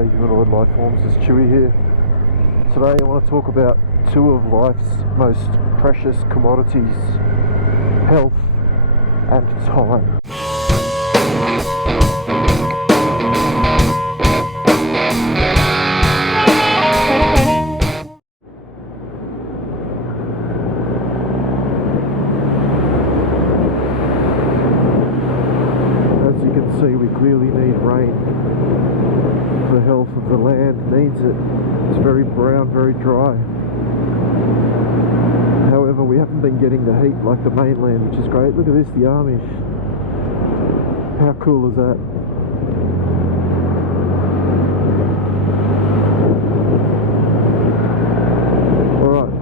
G'day humanoid life forms, it's Chewy here. Today I want to talk about two of life's most precious commodities, health and time. As you can see, we clearly need rain. The health of the land needs it. It's very brown, very dry. However, we haven't been getting the heat like the mainland, which is great. Look at this, the Amish. How cool is that? Alright.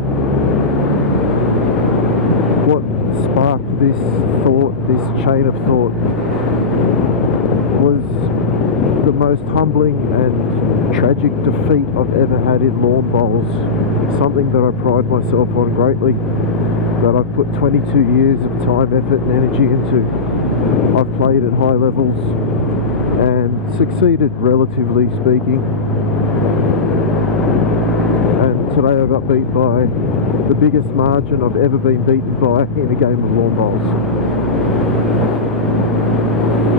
What sparked this thought, this chain of thought, was the most humbling and tragic defeat I've ever had in lawn bowls. Something that I pride myself on greatly, that I've put 22 years of time, effort and energy into. I've played at high levels and succeeded, relatively speaking, and today I got beat by the biggest margin I've ever been beaten by in a game of lawn bowls.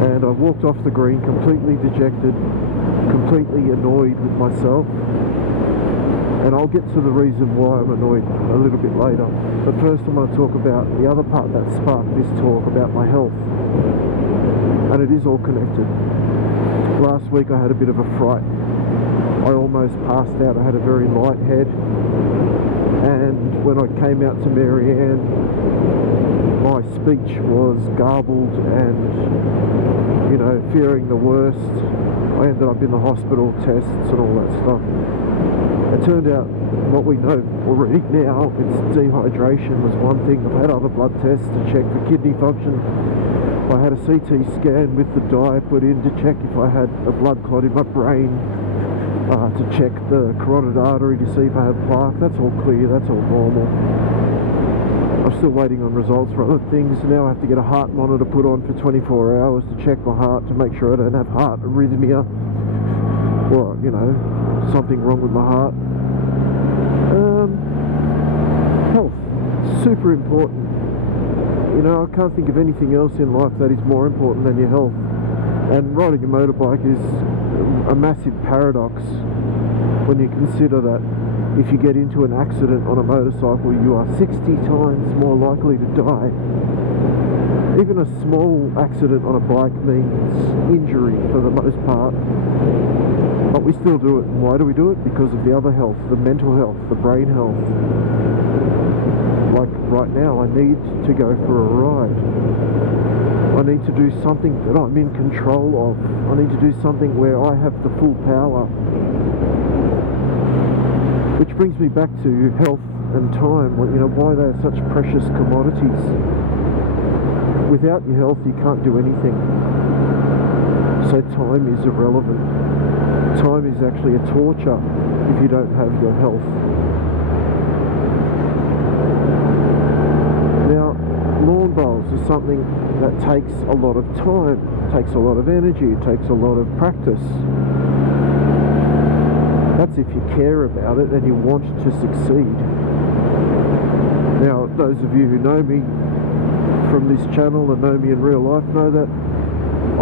And I walked off the green completely dejected, completely annoyed with myself, and I'll get to the reason why I'm annoyed a little bit later. But first I want to talk about the other part that sparked this talk, about my health, and it is all connected. Last week I had a bit of a fright. I almost passed out. I had a very light head, and when I came out to Marianne, my speech was garbled and, you know, fearing the worst. I ended up in the hospital, tests and all that stuff. It turned out what we know already now, it's dehydration was one thing. I've had other blood tests to check for kidney function. I had a CT scan with the dye put in to check if I had a blood clot in my brain, to check the carotid artery to see if I had plaque. That's all clear, that's all normal. I'm still waiting on results for other things. Now I have to get a heart monitor put on for 24 hours to check my heart, to make sure I don't have heart arrhythmia or, you know, something wrong with my heart. Health, super important. You know, I can't think of anything else in life that is more important than your health. And riding a motorbike is a massive paradox when you consider that if you get into an accident on a motorcycle, you are 60 times more likely to die. Even a small accident on a bike means injury for the most part, but we still do it. And why do we do it? Because of the other health, the mental health, the brain health. Like right now, I need to go for a ride. I need to do something that I'm in control of. I need to do something where I have the full power. Which brings me back to health and time. Well, you know, why they are such precious commodities. Without your health, you can't do anything. So time is irrelevant. Time is actually a torture if you don't have your health. Now, lawn bowls is something that takes a lot of time, takes a lot of energy, takes a lot of practice. That's if you care about it and you want to succeed. Now, those of you who know me from this channel and know me in real life know that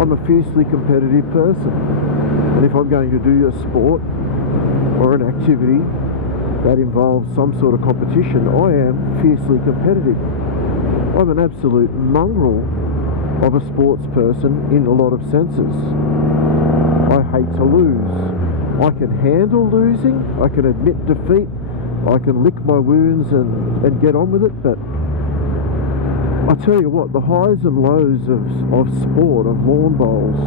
I'm a fiercely competitive person. And if I'm going to do a sport or an activity that involves some sort of competition, I am fiercely competitive. I'm an absolute mongrel of a sports person in a lot of senses. I hate to lose. I can handle losing, I can admit defeat, I can lick my wounds and get on with it, but I tell you what, the highs and lows of sport, of lawn bowls,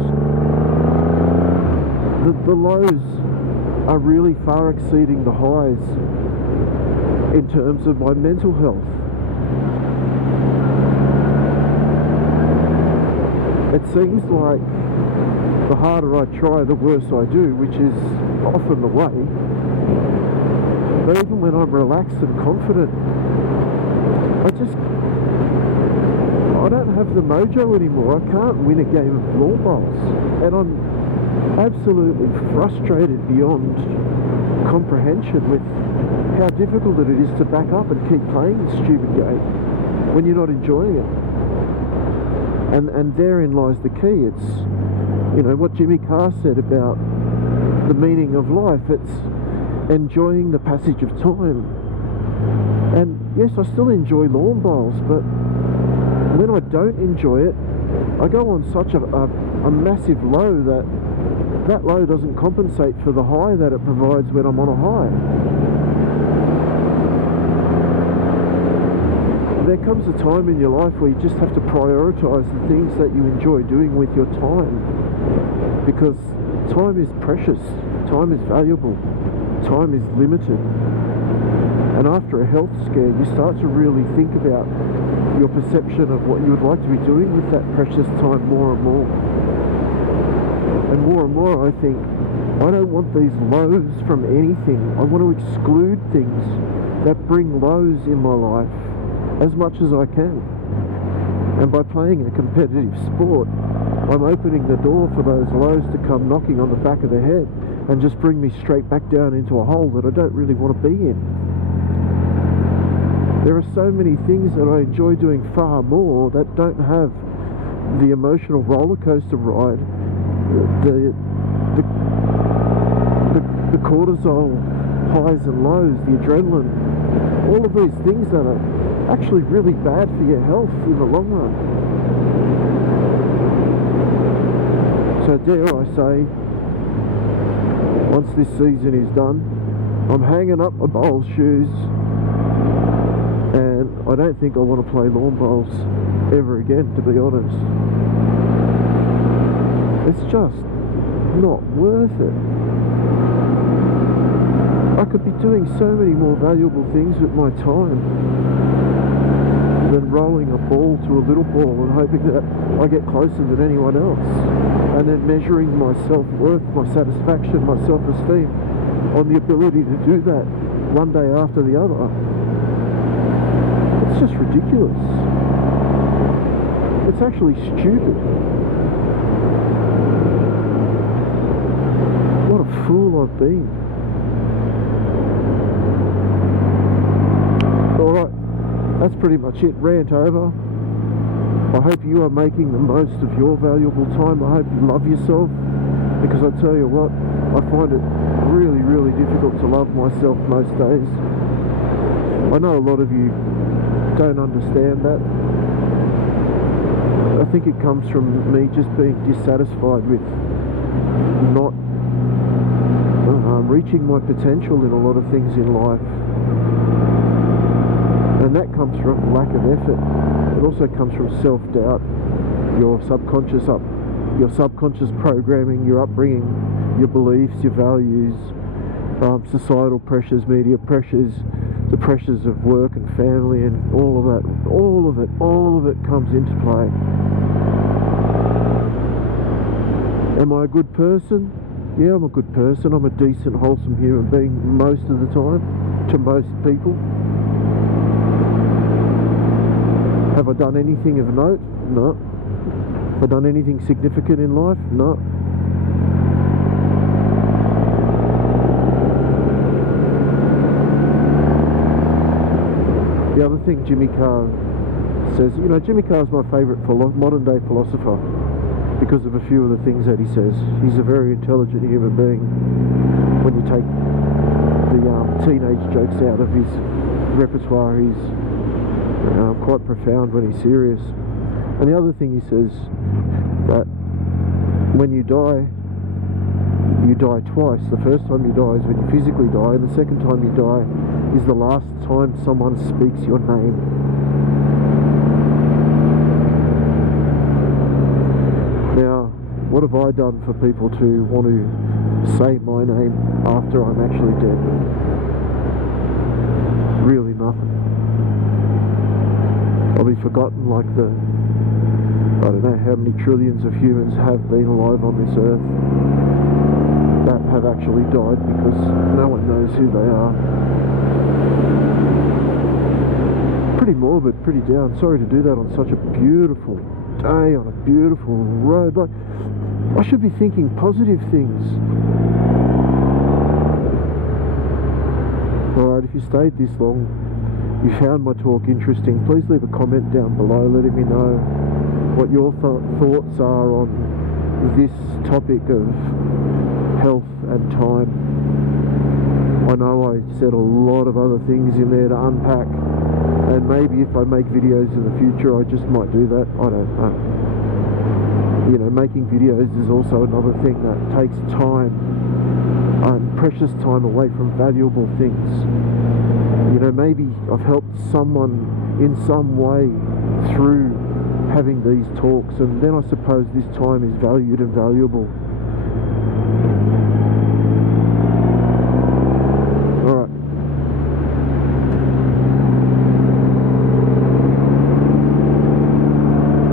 the lows are really far exceeding the highs in terms of my mental health. It seems like the harder I try, the worse I do, which is often the way. But even when I'm relaxed and confident, I don't have the mojo anymore. I can't win a game of lawn bowls. And absolutely frustrated beyond comprehension with how difficult it is to back up and keep playing this stupid game when you're not enjoying it. And therein lies the key. It's, you know, what Jimmy Carr said about the meaning of life. It's enjoying the passage of time. And yes, I still enjoy lawn bowls, but when I don't enjoy it, I go on such a massive low that low doesn't compensate for the high that it provides when I'm on a high. There comes a time in your life where you just have to prioritise the things that you enjoy doing with your time, because time is precious, time is valuable, time is limited. And after a health scare, you start to really think about your perception of what you would like to be doing with that precious time more and more. And more, I think, I don't want these lows from anything. I want to exclude things that bring lows in my life as much as I can. And by playing a competitive sport, I'm opening the door for those lows to come knocking on the back of the head and just bring me straight back down into a hole that I don't really want to be in. There are so many things that I enjoy doing far more that don't have the emotional roller coaster ride, the cortisol highs and lows, the adrenaline, all of these things that are actually really bad for your health in the long run. So dare I say, once this season is done, I'm hanging up my bowls shoes, and I don't think I want to play lawn bowls ever again, to be honest. It's just not worth it. I could be doing so many more valuable things with my time than rolling a ball to a little ball and hoping that I get closer than anyone else, and then measuring my self-worth, my satisfaction, my self-esteem on the ability to do that one day after the other. It's just ridiculous. It's actually stupid. What a fool I've been. Alright, that's pretty much it. Rant over. I hope you are making the most of your valuable time. I hope you love yourself, because I tell you what, I find it really, really difficult to love myself most days. I know a lot of you don't understand that. I think it comes from me just being dissatisfied with not reaching my potential in a lot of things in life. And that comes from lack of effort. It also comes from self-doubt, your subconscious programming, your upbringing, your beliefs, your values, societal pressures, media pressures, the pressures of work and family, and all of that, all of it comes into play. Am I a good person? Yeah, I'm a good person. I'm a decent, wholesome human being most of the time, to most people. Have I done anything of note? No. Have I done anything significant in life? No. The other thing Jimmy Carr says, you know, Jimmy Carr's my favourite modern day philosopher because of a few of the things that he says. He's a very intelligent human being when you take the teenage jokes out of his repertoire. He's quite profound when he's serious. And the other thing he says, that when you die twice. The first time you die is when you physically die, and the second time you die is the last time someone speaks your name. Now, what have I done for people to want to say my name after I'm actually dead? Really nothing. I'll be forgotten like I don't know how many trillions of humans have been alive on this earth that have actually died, because no one knows who they are. Pretty morbid, pretty down. Sorry to do that on such a beautiful day, on a beautiful road. Like, I should be thinking positive things. Alright, if you stayed this long, you found my talk interesting, please leave a comment down below letting me know what your thoughts are on this topic of health and time. I know I said a lot of other things in there to unpack, and maybe if I make videos in the future I just might do that, I don't know. You know, making videos is also another thing that takes time, precious time away from valuable things. You know, maybe I've helped someone in some way through having these talks, and then I suppose this time is valued and valuable. Alright.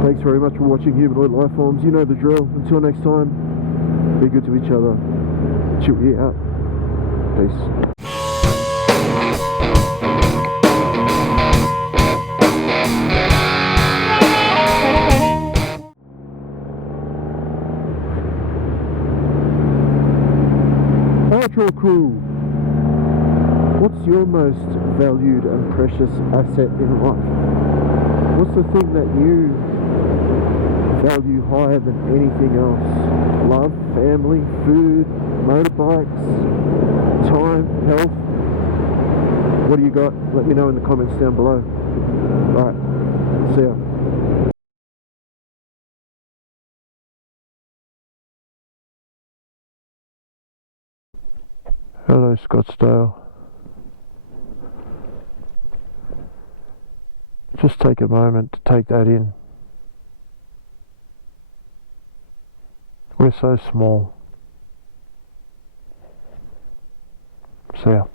Thanks very much for watching Humanoid Lifeforms. You know the drill. Until next time, be good to each other. Chewie out. Peace. Outro crew, what's your most valued and precious asset in life? What's the thing that you value higher than anything else? Love, family, food, motorbikes, time, health? What do you got? Let me know in the comments down below. Alright, see ya. Hello Scottsdale. Just take a moment to take that in. We're so small. See ya.